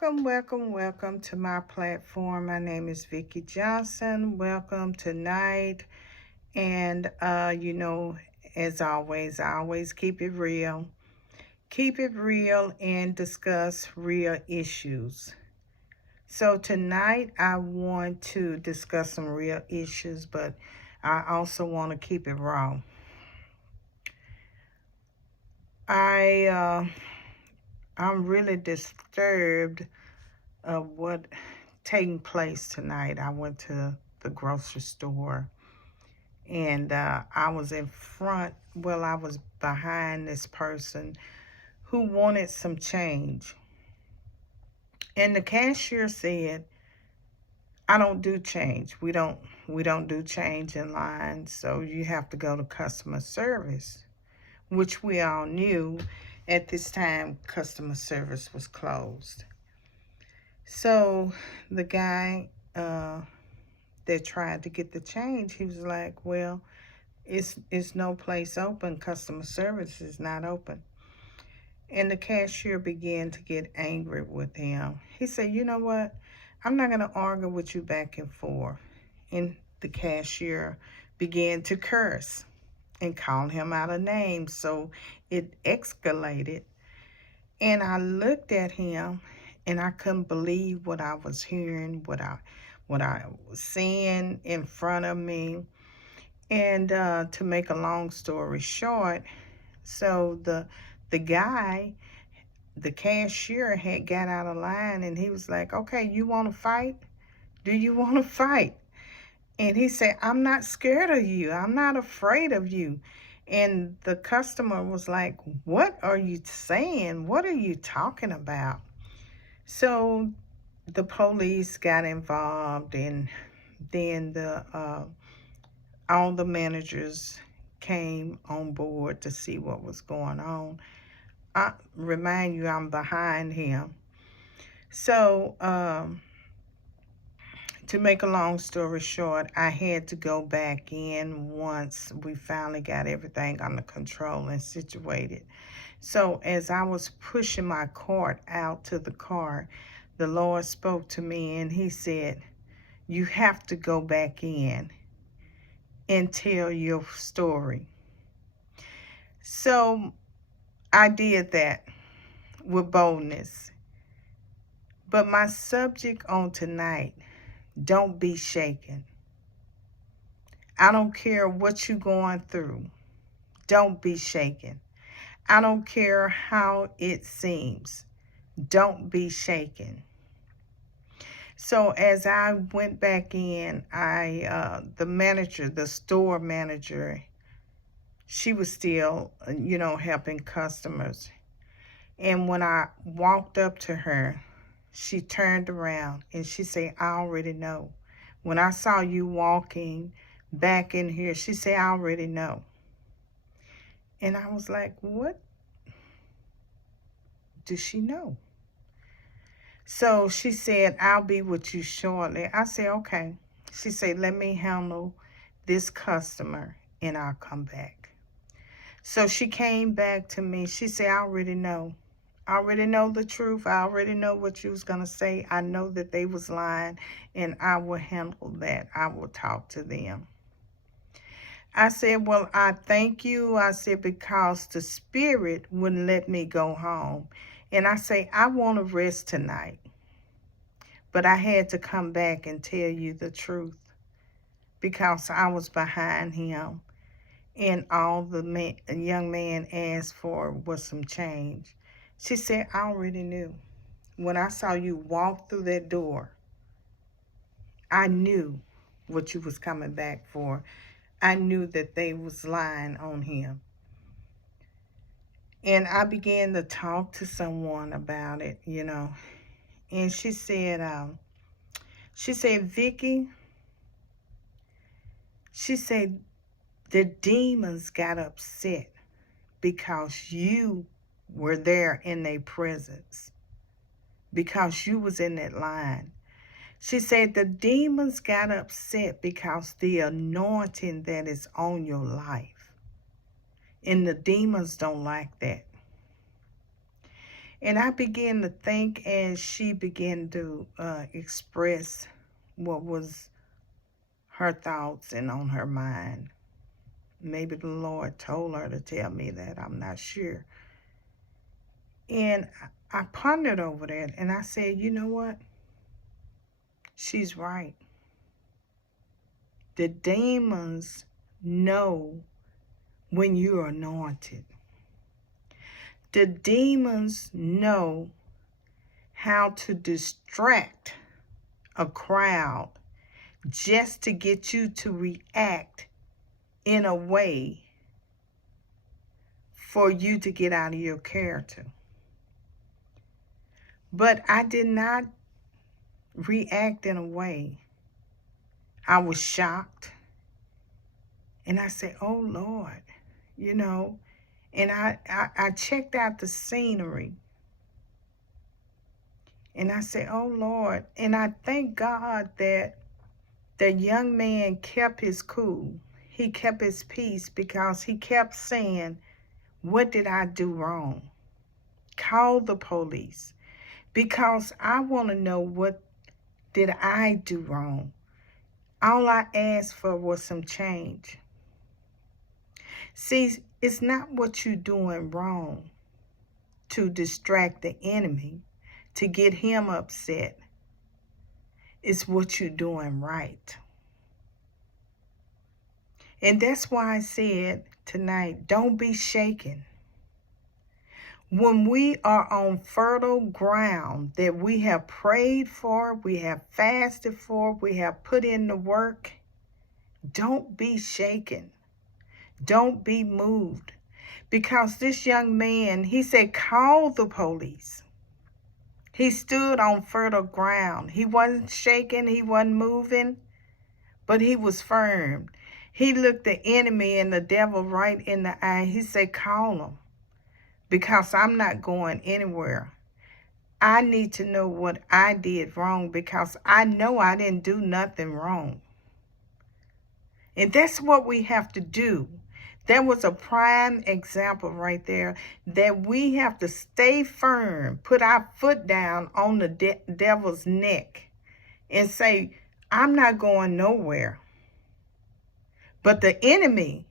Welcome to my platform. My name is Vicki Johnson. Welcome tonight. And, as always, I always keep it real. Keep it real and discuss real issues. So tonight I want to discuss some real issues, but I also want to keep it raw. I'm really disturbed of what taking place tonight. I went to the grocery store and I was I was behind this person who wanted some change. And the cashier said, I don't do change. We don't do change in line, so you have to go to customer service, which we all knew at this time customer service was closed. So the guy that tried to get the change, he was like, well, it's no place open. Customer service is not open. And the cashier began to get angry with him. He said, you know what? I'm not going to argue with you back and forth. And the cashier began to curse and call him out of names. So it escalated. And I looked at him and I couldn't believe what I was hearing, what I was seeing in front of me. And to make a long story short, so the guy, the cashier, had got out of line and he was like, okay, you want to fight? Do you want to fight? And he said, I'm not scared of you. I'm not afraid of you. And the customer was like, what are you saying? What are you talking about? So the police got involved, and then all the managers came on board to see what was going on. I remind you, I'm behind him. So, to make a long story short, I had to go back in once we finally got everything under control and situated. So as I was pushing my cart out to the car, the Lord spoke to me and he said, you have to go back in and tell your story. So I did that with boldness. But my subject on tonight, don't be shaken. I don't care what you're going through. Don't be shaken. I don't care how it seems. Don't be shaken. So as I went back in, the store manager, she was still, helping customers. And when I walked up to her, she turned around and she said, I already know. When I saw you walking back in here, she said, I already know. And I was like, what does she know? So she said, I'll be with you shortly. I said, okay. She said, let me handle this customer and I'll come back. So she came back to me. She said, I already know. I already know the truth. I already know what you was going to say. I know that they was lying and I will handle that. I will talk to them. I said, well, I thank you. I said, because the spirit wouldn't let me go home. And I say, I want to rest tonight. But I had to come back and tell you the truth because I was behind him. And all the young man asked for was some change. She said, I already knew. When I saw you walk through that door, I knew what you was coming back for. I knew that they was lying on him. And I began to talk to someone about it, And she said, Vicki, she said, the demons got upset because you were there in their presence, because you was in that line. She said the demons got upset because the anointing that is on your life. And the demons don't like that. And I began to think as she began to express what was her thoughts and on her mind. Maybe the Lord told her to tell me that. I'm not sure. And I pondered over that and I said, you know what? She's right. The demons know when you're anointed. The demons know how to distract a crowd just to get you to react in a way for you to get out of your character. But I did not react in a way. I was shocked. And I said, oh, Lord, you know. And I checked out the scenery. And I said, oh, Lord. And I thank God that the young man kept his cool. He kept his peace because he kept saying, what did I do wrong? Call the police. Because I want to know what did I do wrong. All I asked for was some change. See, it's not what you're doing wrong to distract the enemy, to get him upset. It's what you're doing right. And that's why I said tonight, don't be shaken. When we are on fertile ground that we have prayed for, we have fasted for, we have put in the work, don't be shaken. Don't be moved. Because this young man, he said, call the police. He stood on fertile ground. He wasn't shaking, he wasn't moving, but he was firm. He looked the enemy and the devil right in the eye. He said, call him, because I'm not going anywhere. I need to know what I did wrong, because I know I didn't do nothing wrong. And that's what we have to do. There was a prime example right there that we have to stay firm, put our foot down on the devil's neck and say, I'm not going nowhere. But the enemy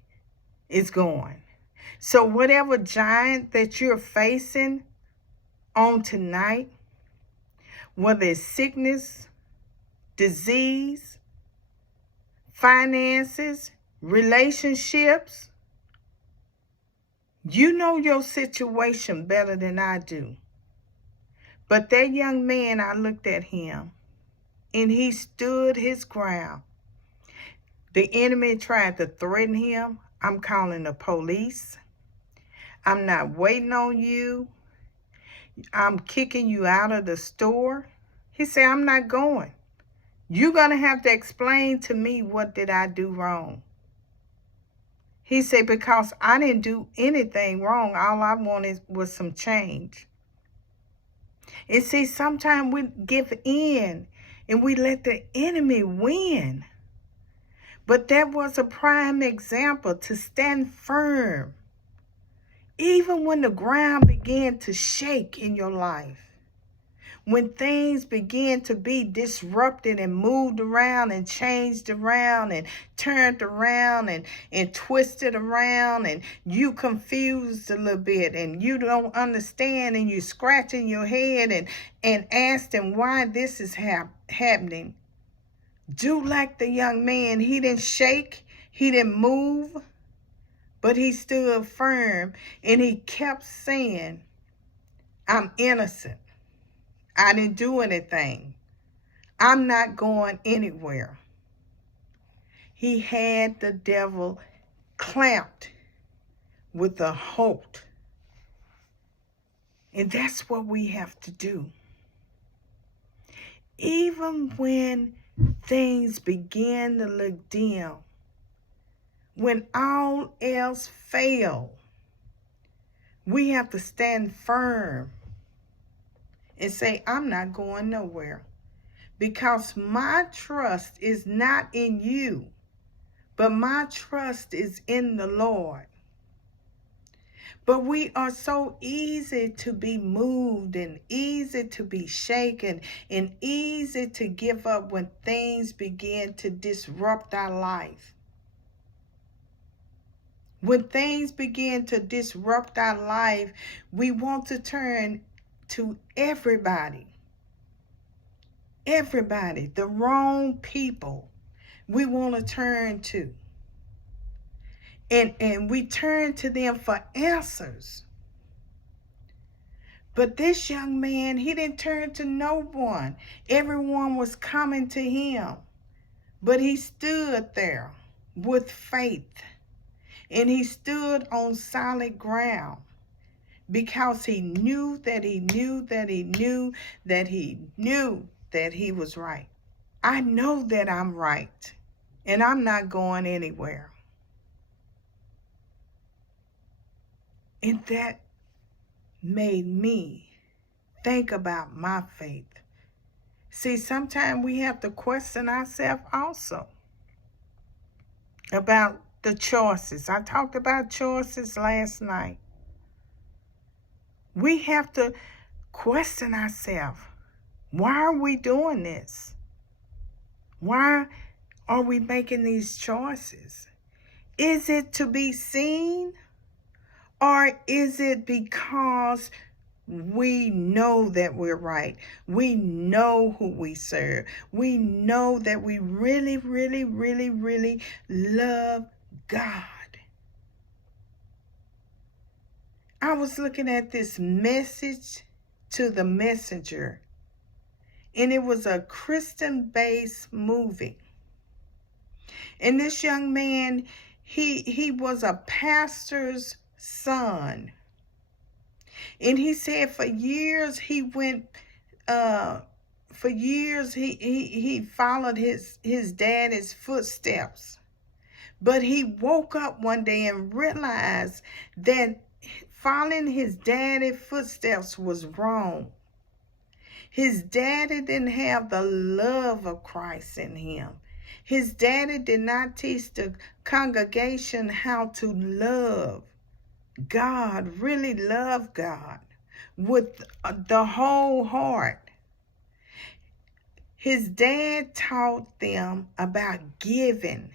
is going. So whatever giant that you're facing on tonight, whether it's sickness, disease, finances, relationships, you know your situation better than I do. But that young man, I looked at him and he stood his ground. The enemy tried to threaten him. I'm calling the police. I'm not waiting on you. I'm kicking you out of the store. He said, I'm not going. You're going to have to explain to me what did I do wrong. He said, because I didn't do anything wrong. All I wanted was some change. And see, sometimes we give in and we let the enemy win. But that was a prime example to stand firm. Even when the ground began to shake in your life. When things begin to be disrupted and moved around and changed around and turned around and twisted around and you confused a little bit and you don't understand and you're scratching your head and asking why this is happening. Do like the young man. He didn't shake. He didn't move. But he stood firm and he kept saying, I'm innocent. I didn't do anything. I'm not going anywhere. He had the devil clamped with a hold. And that's what we have to do. Even when things begin to look dim, when all else fails, we have to stand firm and say, I'm not going nowhere. Because my trust is not in you, but my trust is in the Lord. But we are so easy to be moved and easy to be shaken and easy to give up when things begin to disrupt our life. When things begin to disrupt our life, we want to turn to everybody, the wrong people we want to turn to. And we turn to them for answers. But this young man, he didn't turn to no one. Everyone was coming to him. But he stood there with faith. And he stood on solid ground because he knew that he knew that he knew that he knew that he was right. I know that I'm right, and I'm not going anywhere. And that made me think about my faith. See, sometimes we have to question ourselves also about the choices. I talked about choices last night. We have to question ourselves. Why are we doing this? Why are we making these choices? Is it to be seen, or is it because we know that we're right? We know who we serve. We know that we really, really, really, really love God. I was looking at this message to the messenger, and it was a Christian-based movie. And this young man, he was a pastor's son. And he said for years he went, for years he followed his daddy's footsteps. But he woke up one day and realized that following his daddy's footsteps was wrong. His daddy didn't have the love of Christ in him. His daddy did not teach the congregation how to love God, really love God with the whole heart. His dad taught them about giving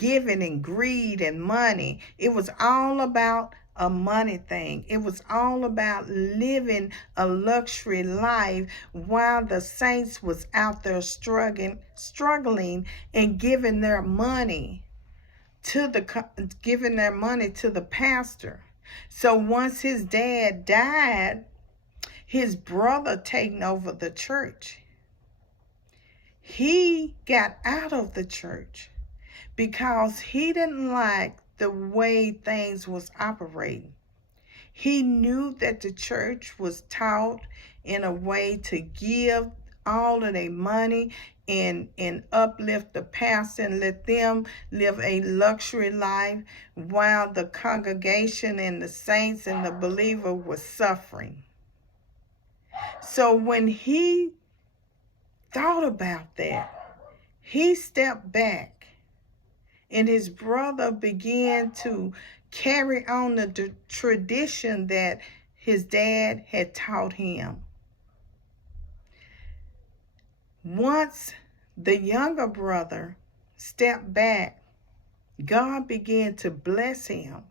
and greed and money. It was all about a money thing. It was all about living a luxury life while the saints was out there struggling and giving their money to the pastor. So once his dad died, his brother taking over the church. He got out of the church because he didn't like the way things was operating. He knew that the church was taught in a way to give all of their money and uplift the pastor and let them live a luxury life while the congregation and the saints and the believer was suffering. So when he thought about that, he stepped back. And his brother began to carry on the tradition that his dad had taught him. Once the younger brother stepped back, God began to bless him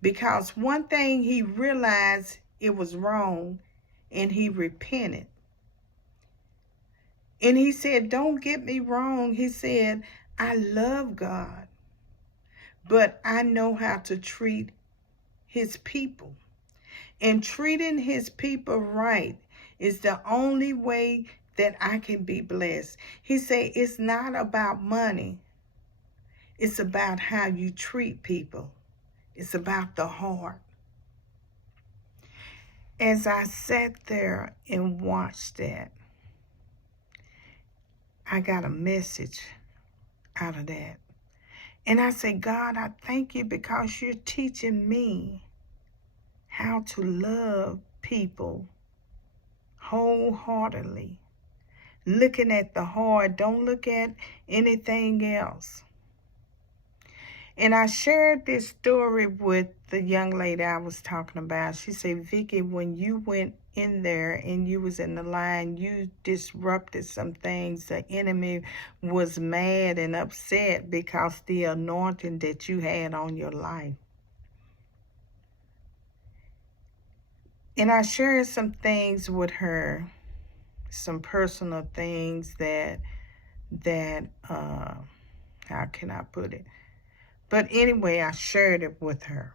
because one thing he realized it was wrong and he repented. And he said, don't get me wrong. He said, I love God, but I know how to treat his people. And treating his people right is the only way that I can be blessed. He said, it's not about money. It's about how you treat people. It's about the heart. As I sat there and watched that, I got a message out of that. And I said, God, I thank you because you're teaching me how to love people wholeheartedly. Looking at the heart, don't look at anything else. And I shared this story with the young lady I was talking about. She said, Vicky, when you went in there and you was in the line, you disrupted some things. The enemy was mad and upset because the anointing that you had on your life. And I shared some things with her, some personal things that how can I put it? But anyway, I shared it with her.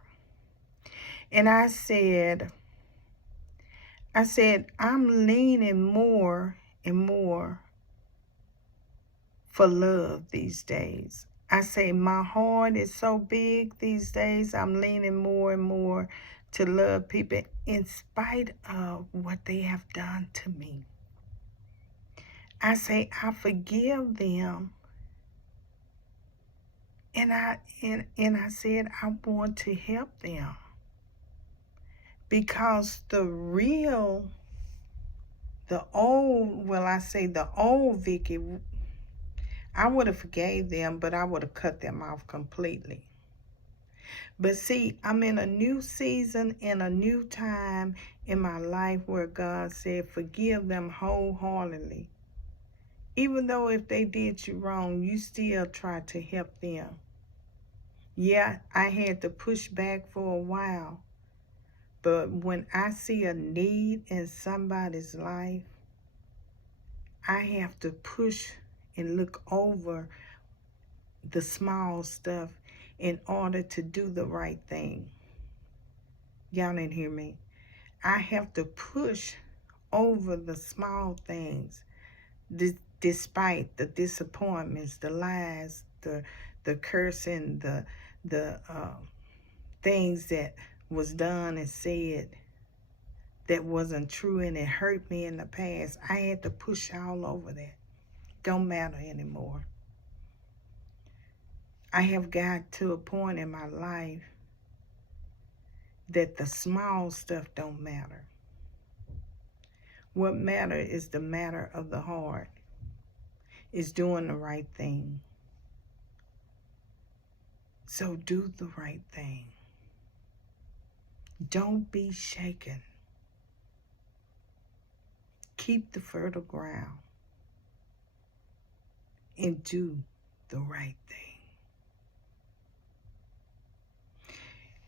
And I said, I'm leaning more and more for love these days. I say my heart is so big these days. I'm leaning more and more to love people in spite of what they have done to me. I say I forgive them. And I said I want to help them. Because the old Vicky, I would have forgave them, but I would have cut them off completely. But see, I'm in a new season, in a new time in my life where God said, forgive them wholeheartedly. Even though if they did you wrong, you still try to help them. Yeah, I had to push back for a while. But when I see a need in somebody's life, I have to push and look over the small stuff in order to do the right thing. Y'all didn't hear me. I have to push over the small things, despite the disappointments, the lies, the cursing, the things that was done and said that wasn't true and it hurt me in the past. I had to push all over that. Don't matter anymore. I have got to a point in my life that the small stuff don't matter. What matters is the matter of the heart, is doing the right thing. So do the right thing. Don't be shaken. Keep the fertile ground and do the right thing.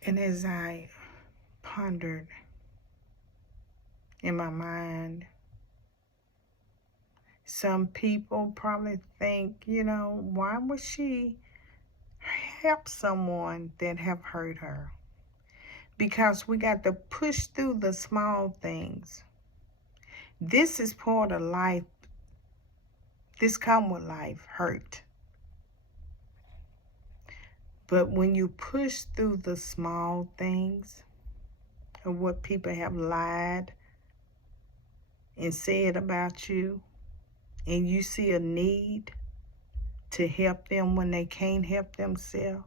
And as I pondered in my mind, some people probably think, why would she help someone that have hurt her? Because we got to push through the small things. This is part of life. This come with life, hurt. But when you push through the small things of what people have lied and said about you, and you see a need to help them when they can't help themselves,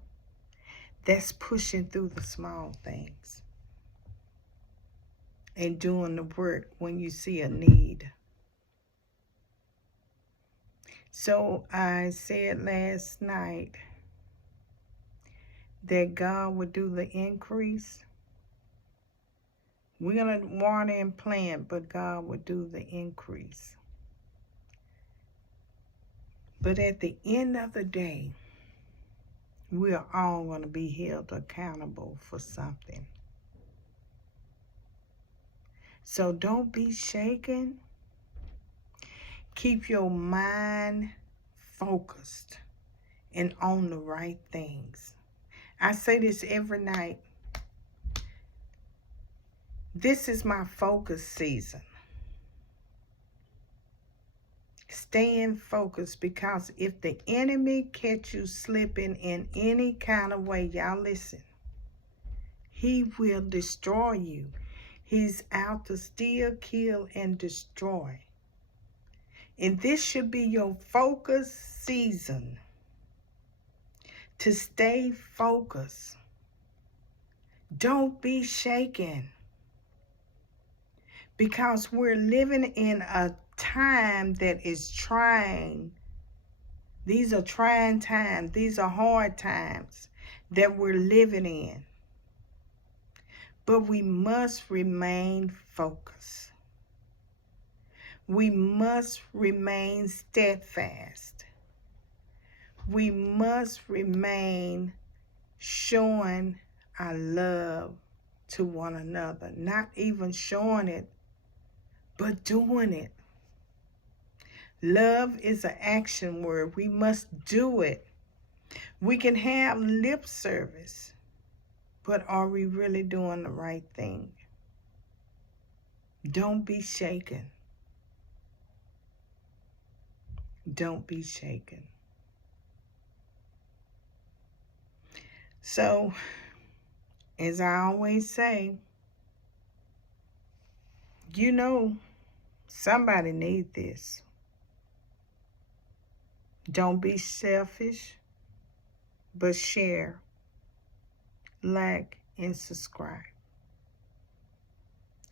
that's pushing through the small things and doing the work when you see a need. So I said last night that God would do the increase. We're going to water and plant, but God would do the increase. But at the end of the day, we are all going to be held accountable for something. So don't be shaken. Keep your mind focused and on the right things. I say this every night. This is my focus season. Staying focused, because if the enemy catch you slipping in any kind of way, y'all listen, he will destroy you. He's out to steal, kill, and destroy. And this should be your focus season. To stay focused. Don't be shaken. Because we're living in a time that is trying. These are trying times. These are hard times. that we're living in. But we must remain focused. We must remain steadfast. We must remain showing our love to one another. Not even showing it, but doing it. Love is an action word. We must do it. We can have lip service, but are we really doing the right thing? Don't be shaken. Don't be shaken. So, as I always say, somebody needs this. Don't be selfish, but share, like, and subscribe.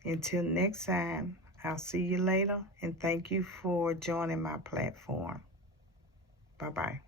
Until next time, I'll see you later, and thank you for joining my platform. Bye-bye.